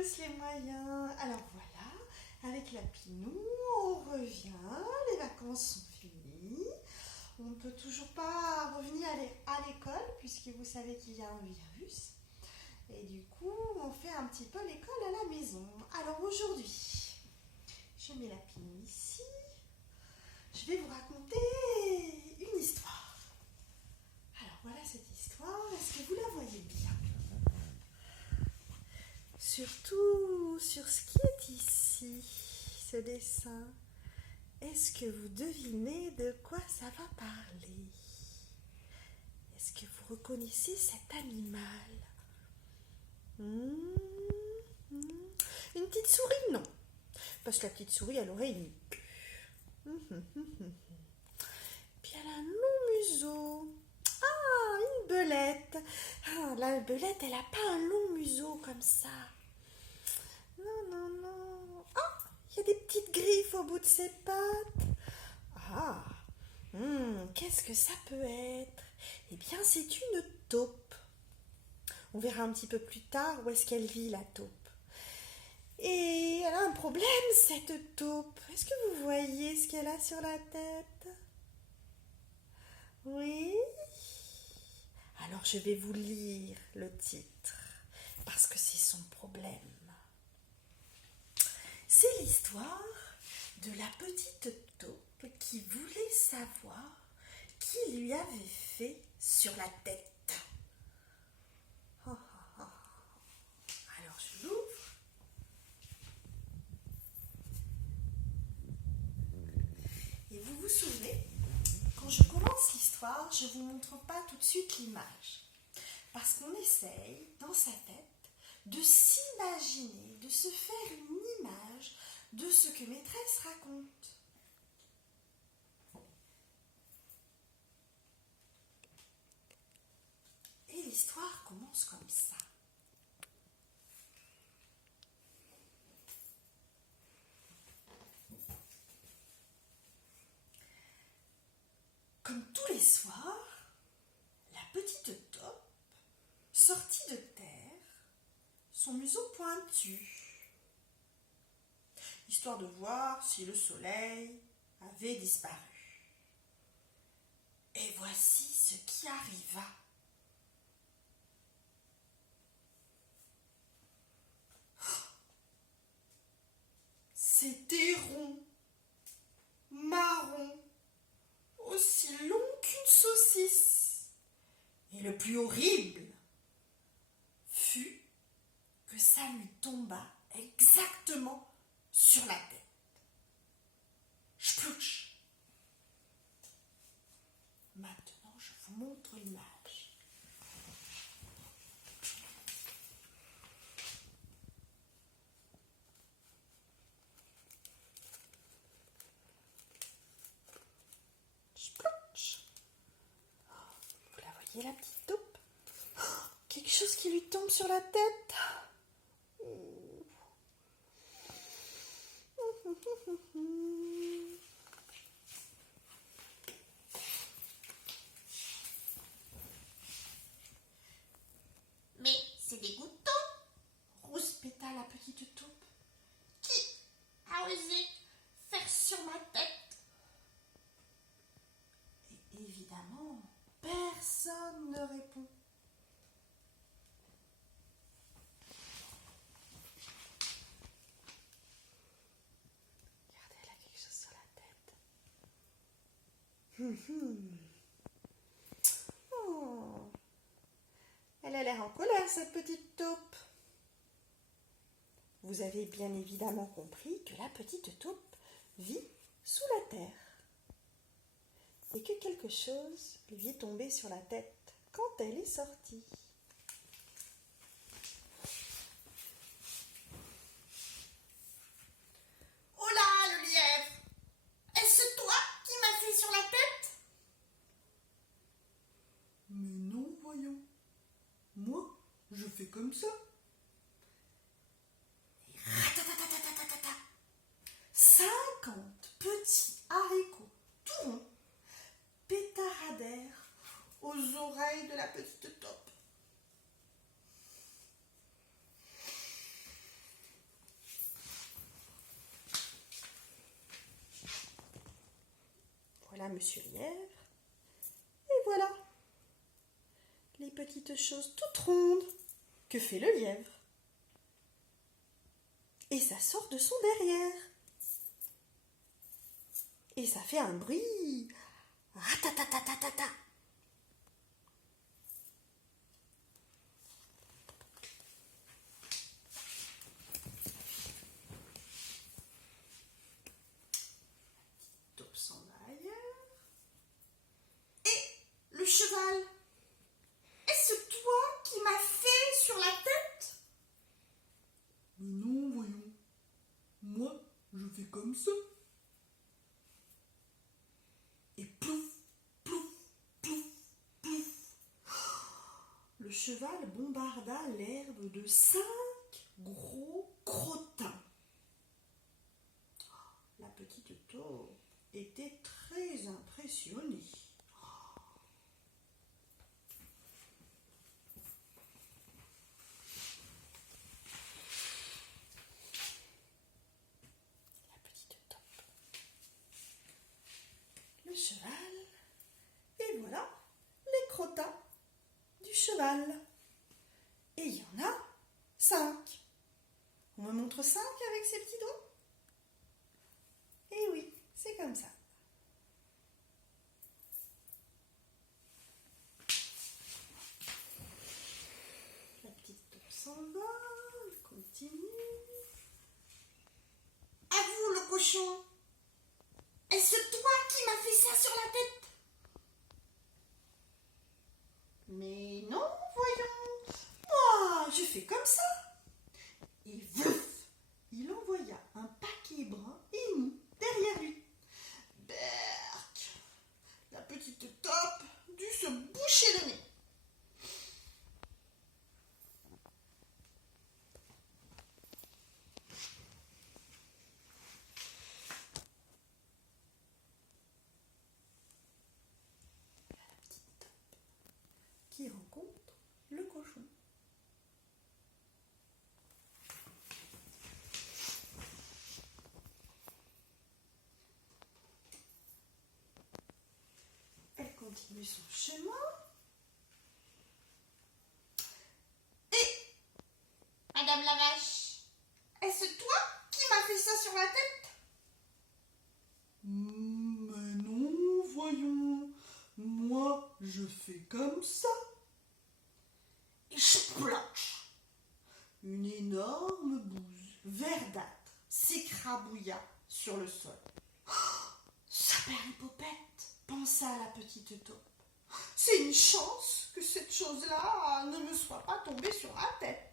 tous les moyens. Alors voilà, avec la Pinou, on revient, les vacances sont finies. On ne peut toujours pas revenir à l'école puisque vous savez qu'il y a un virus. Et du coup, on fait un petit peu l'école à la maison. Alors aujourd'hui, je mets la Pinou ici. Je vais vous raconter une histoire. Alors voilà cette histoire, est-ce que vous la voyez bien? Surtout sur ce qui est ici, ce dessin. Est-ce que vous devinez de quoi ça va parler? Est-ce que vous reconnaissez cet animal? Une petite souris, non. Parce que la petite souris, elle aurait une queue. Puis elle a un long museau. Ah, une belette. Ah, la belette, elle n'a pas un long museau comme ça. Non, non, non. Ah, il y a des petites griffes au bout de ses pattes. Ah, qu'est-ce que ça peut être? Eh bien, c'est une taupe. On verra un petit peu plus tard où est-ce qu'elle vit, la taupe. Et elle a un problème, cette taupe. Est-ce que vous voyez ce qu'elle a sur la tête? Oui? Alors, je vais vous lire le titre, parce que c'est son problème. C'est l'histoire de la petite taupe qui voulait savoir qui lui avait fait sur la tête. Alors je l'ouvre. Et vous vous souvenez, quand je commence l'histoire, je ne vous montre pas tout de suite l'image. Parce qu'on essaye, dans sa tête, de s'imaginer, de se faire une image de ce que maîtresse raconte. Et l'histoire commence comme ça. Comme tous les soirs, la petite taupe sortit de terre, son museau pointu, histoire de voir si le soleil avait disparu. Et voici ce qui arriva. C'était rond, marron, aussi long qu'une saucisse. Et le plus horrible fut que ça lui tomba exactement sur la tête. Splouch! Maintenant, je vous montre l'image. Splouch! Vous la voyez, la petite taupe? Quelque chose qui lui tombe sur la tête. Mais c'est dégoûtant. Rouspéta la petite taupe. Qui a osé faire sur ma tête? Et évidemment, personne ne répond. Regardez, elle a quelque chose sur la tête. Oh. Elle a l'air en colère, cette petite taupe. Vous avez bien évidemment compris que la petite taupe vit sous la terre et que quelque chose lui est tombé sur la tête quand elle est sortie. Oh là, le lièvre! Est-ce toi qui m'as fait sur la tête? Mais non, voyons. Moi, je fais comme ça. Et ratatatatata, 50 petits haricots tout ronds pétaradèrent aux oreilles de la petite taupe. Monsieur Lièvre. Et voilà, les petites choses toutes rondes que fait le lièvre. Et ça sort de son derrière. Et ça fait un bruit. Ratatatatata. Taupe s'en va ailleurs. Et le cheval, est-ce toi qui m'as fait sur la tête? Mais non, voyons. Moi, je fais comme ça. Et plouf, plouf, plouf, plouf. Le cheval bombarda l'herbe de 5 gros crottins. La petite taupe était très impressionnée. La petite taupe. Le cheval. Et voilà les crottins du cheval. Et il y en a 5. On me montre 5 avec ses petits doigts? Eh oui, c'est comme ça. La petite taupe s'en va, elle continue. À vous le cochon, est-ce toi qui m'as fait ça sur la tête? Mais non, voyons. Moi, je fais comme ça. Et veuf, il envoya un paquet brun et mou derrière lui. Berk, la petite taupe dut se boucher le nez. Qui rencontre le cochon. Elle continue son chemin. Madame la vache, est-ce toi qui m'as fait ça sur la tête? Mais non, voyons. Moi, je fais comme ça. Et splotch, Une énorme bouse verdâtre s'écrabouilla sur le sol. Oh, Saperlipopette, pensa la petite taupe. c'est une chance que cette chose-là ne me soit pas tombée sur la tête.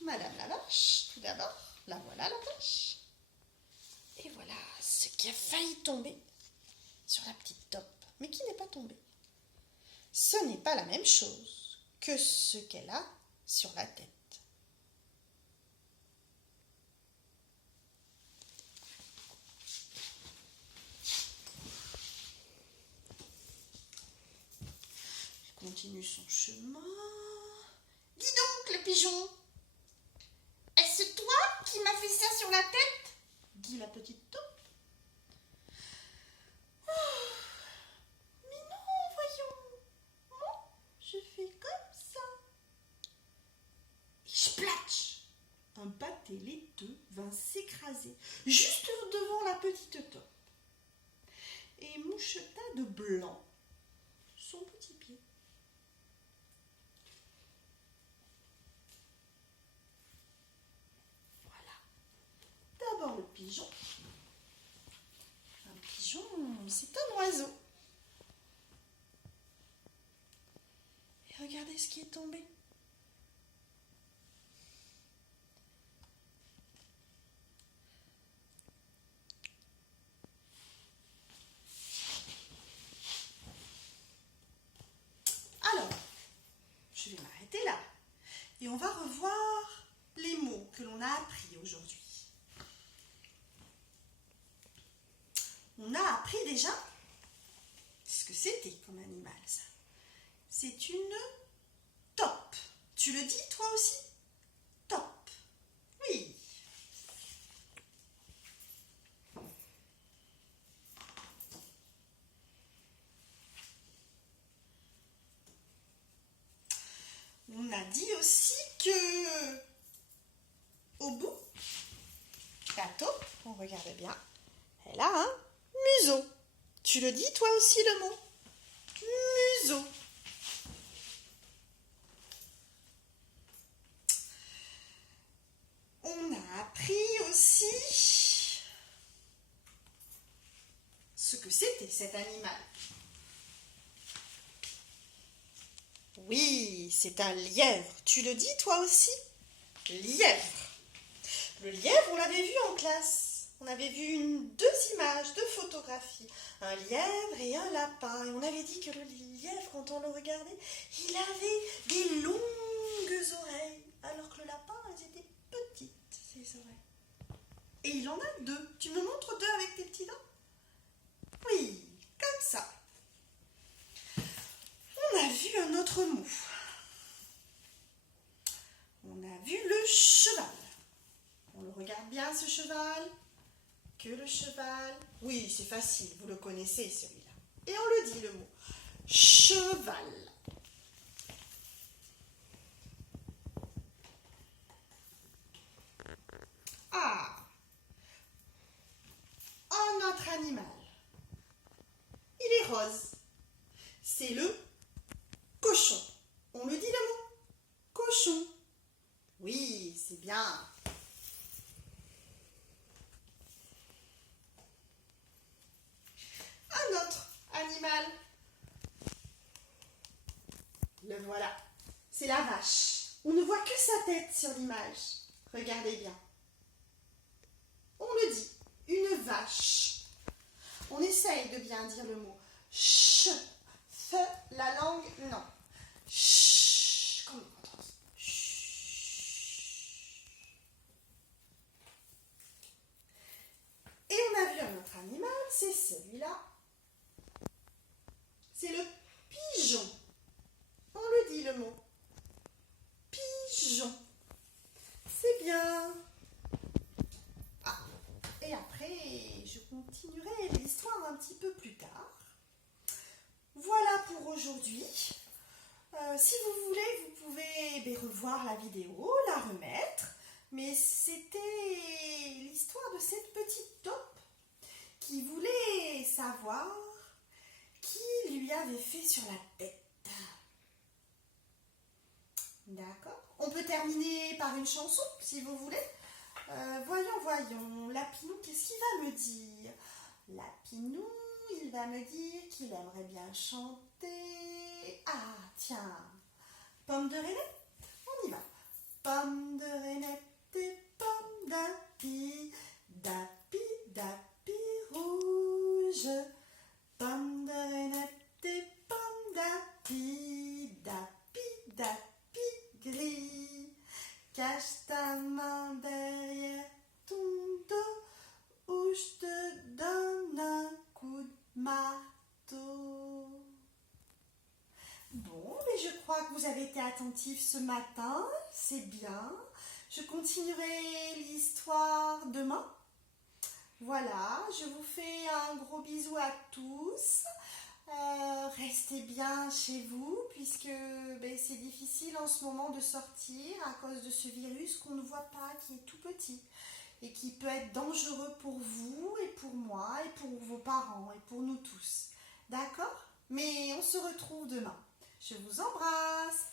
Madame la vache, tout d'abord, la voilà la vache. Et voilà ce qui a failli tomber sur la petite taupe, mais qui n'est pas tombé. Ce n'est pas la même chose que ce qu'elle a sur la tête. Elle continue son chemin. Dis donc, le pigeon, est-ce toi qui m'as fait ça sur la tête? Dit la petite taupe. Mais non, voyons. Moi, je fais comme ça. Et splatch, un pâté laiteux vint s'écraser juste devant la petite taupe et moucheta de blanc son petit pied. Voilà. D'abord le pigeon. Un pigeon, c'est un oiseau. Et regardez ce qui est tombé. Alors, je vais m'arrêter là. Et on va revoir les mots que l'on a appris aujourd'hui. On a appris déjà ce que c'était comme animal, ça. C'est une taupe. Tu le dis, toi aussi? Top. Oui. On a dit aussi que au bout, la taupe, on regarde bien, elle a un museau. Tu le dis toi aussi le mot? Museau. On a appris aussi ce que c'était cet animal. Oui, c'est un lièvre. Tu le dis toi aussi? Lièvre. Le lièvre, on l'avait vu en classe. On avait vu deux images, deux photographies. Un lièvre et un lapin. Et on avait dit que le lièvre, quand on le regardait, il avait des longues oreilles. Alors que le lapin, elles étaient petites, ses oreilles. Et il en a deux. Tu me montres deux avec tes petits dents? Oui, comme ça. On a vu un autre mot. On a vu le cheval. On le regarde bien, ce cheval. Que le cheval. Oui, c'est facile, vous le connaissez celui-là. Et on le dit le mot. Cheval. Ah. Un autre animal. Il est rose. C'est le cochon. On le dit le mot? Cochon. Oui, c'est bien. Un autre animal. Le voilà. C'est la vache. On ne voit que sa tête sur l'image. Regardez bien. On le dit. Une vache. On essaye de bien dire le mot. Ch. F. La langue, non. Ch. Comme on entend. Et on a vu un autre animal, c'est celui-là. C'est le pigeon. On le dit le mot. Pigeon. C'est bien. Ah, et après, je continuerai l'histoire un petit peu plus tard. Voilà pour aujourd'hui. Si vous voulez, vous pouvez revoir la vidéo, la remettre. Mais c'était l'histoire de cette petite taupe qui voulait savoir qui lui avait fait sur la tête. D'accord. On peut terminer par une chanson, si vous voulez. Voyons. Lapinou, qu'est-ce qu'il va me dire? Lapinou, il va me dire qu'il aimerait bien chanter. Ah, tiens. Pomme de Reinette, on y va. Pomme de Reinette et pomme d'api, d'api rouge. Pomme de Reinette et pomme d'api, d'api gris. Cache ta main derrière ton dos ou je te donne un coup de marteau. Bon, mais je crois que vous avez été attentifs ce matin, c'est bien. Je continuerai l'histoire demain. Voilà, je vous fais un gros bisou à tous. Restez bien chez vous puisque c'est difficile en ce moment de sortir à cause de ce virus qu'on ne voit pas, qui est tout petit et qui peut être dangereux pour vous et pour moi et pour vos parents et pour nous tous. D'accord? Mais on se retrouve demain. Je vous embrasse.